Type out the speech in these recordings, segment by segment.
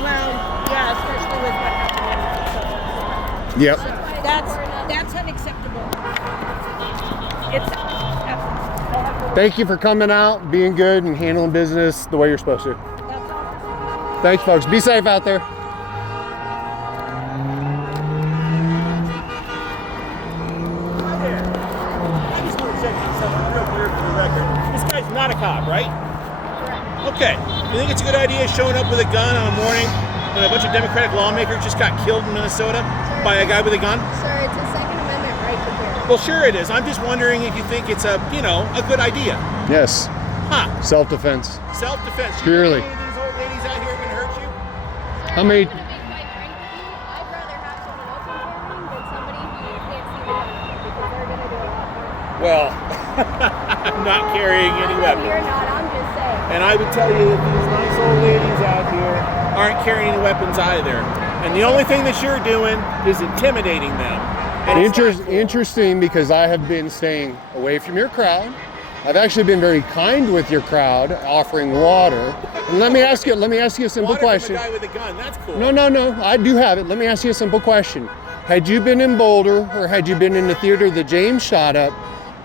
Well, yeah, especially with what happened in Minnesota. Yep. So that's unacceptable. It's Thank you for coming out, being good, and handling business the way you're supposed to. that's all. Thanks, folks. Be safe out there. I just want to check something real clear for the record. This guy's not a cop, right? Okay. You think it's a good idea showing up with a gun on a morning when a bunch of Democratic lawmakers just got killed in Minnesota by a guy with a gun? Sir, it's a Second Amendment right to bear. Well, sure it is. I'm just wondering if you think it's a good idea. Yes. Huh. Self-defense. Self-defense. Purely. You think any of these old ladies out here are going to hurt you? How many? I'm gonna be quite frank with you. I'd rather have someone open carrying than somebody who can't see the gun because they're gonna do a lot more. Well, I'm not carrying any weapons. You're not. I'm just saying. And I would tell you that these nice old ladies out here aren't carrying any weapons either. And the only thing that you're doing is intimidating them. And it's not cool. Interesting, because I have been staying away from your crowd. I've actually been very kind with your crowd, offering water. And let me ask you a simple Water question. from a guy with a gun, that's cool. No, I do have it. Let me ask you a simple question. Had you been in Boulder, or had you been in the theater that James shot up,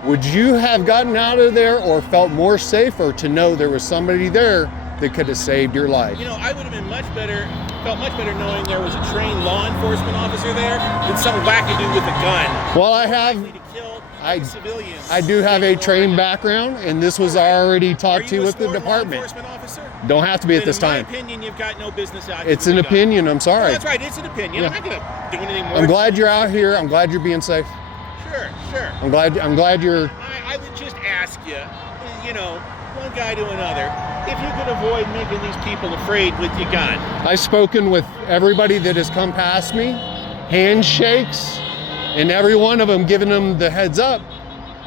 would you have gotten out of there or felt more safer to know there was somebody there that could have saved your life? You know, I would have been felt much better knowing there was a trained law enforcement officer there than some wackadoo with a gun. Well, I have. Likely to kill civilians. I do have a trained background, and this was already Are talked you to a with the sworn law department. enforcement officer? Don't have to be at Then this in time. my opinion, you've got no business out here. It's with an a gun. opinion. I'm No, sorry. that's right. It's an opinion. Yeah. I'm not going to do anything more. I'm glad you're out here. I'm glad you're being safe. Sure. I'm glad you're. I would just ask you, one guy to another, if you could avoid making these people afraid with your gun. I've spoken with everybody that has come past me, handshakes, and every one of them giving them the heads up.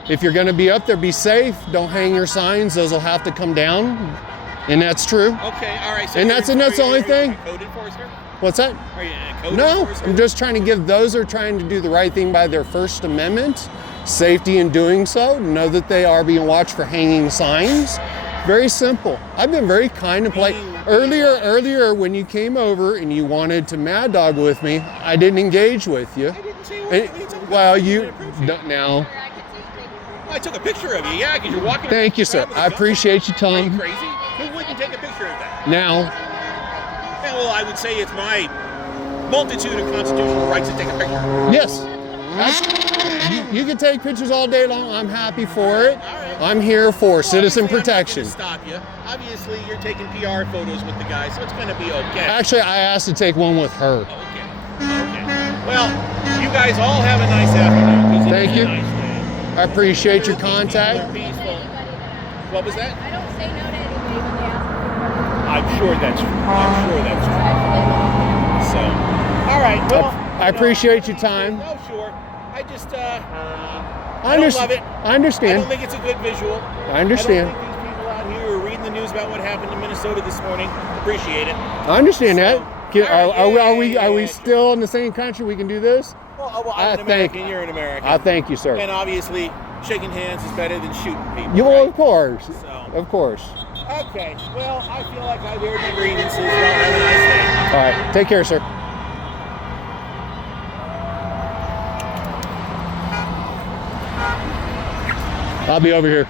If you're going to be up there, be safe. Don't hang your signs; those will have to come down, and that's true. Okay, all right. So And that's the only thing. Are you a code enforcer? What's that? Are you a code No, enforcer? I'm just trying to give those who are trying to do the right thing by their First Amendment safety in doing so. Know that they are being watched for hanging signs. Very simple. I've been very kind and polite. Earlier when you came over and you wanted to mad dog with me, I didn't engage with you. I didn't say And- what you talking well, about. you I didn't approach you. now. I took a picture of you, yeah, because you're walking. Thank you, sir. around with a I gun. appreciate you, Are you Tom. crazy? Who wouldn't take a picture of that? Now, Yeah, well, I would say it's my multitude of constitutional rights to take a picture. yes, you can take pictures all day long. I'm happy for it. I'm here for citizen Obviously, protection. I'm not gonna stop you. Obviously, you're taking PR photos with the guy, so it's going to be okay. Actually, I asked to take one with her. Okay. Well, you guys all have a nice afternoon. 'Cause it Thank is a you. nice day. I appreciate your These people contact. are peaceful. What was that? I don't say no to anybody when they ask me for I'm sure that's true. So, all right. Well, I appreciate your time. Oh, sure. I just, I I don't love it. I I understand. don't think it's a good visual. I understand. I don't think these people out here who are reading the news about what happened in Minnesota this morning appreciate it. I understand that. So, Are we yeah, still in the same country? We can do this. Well, I I'm an thank- American. You're an American. I thank you, sir. And obviously, shaking hands is better than shooting people. You right? of course, So- of course. Okay. Well, I feel like I've aired my grievances. Well, have a nice day. All right, take care, sir. I'll be over here.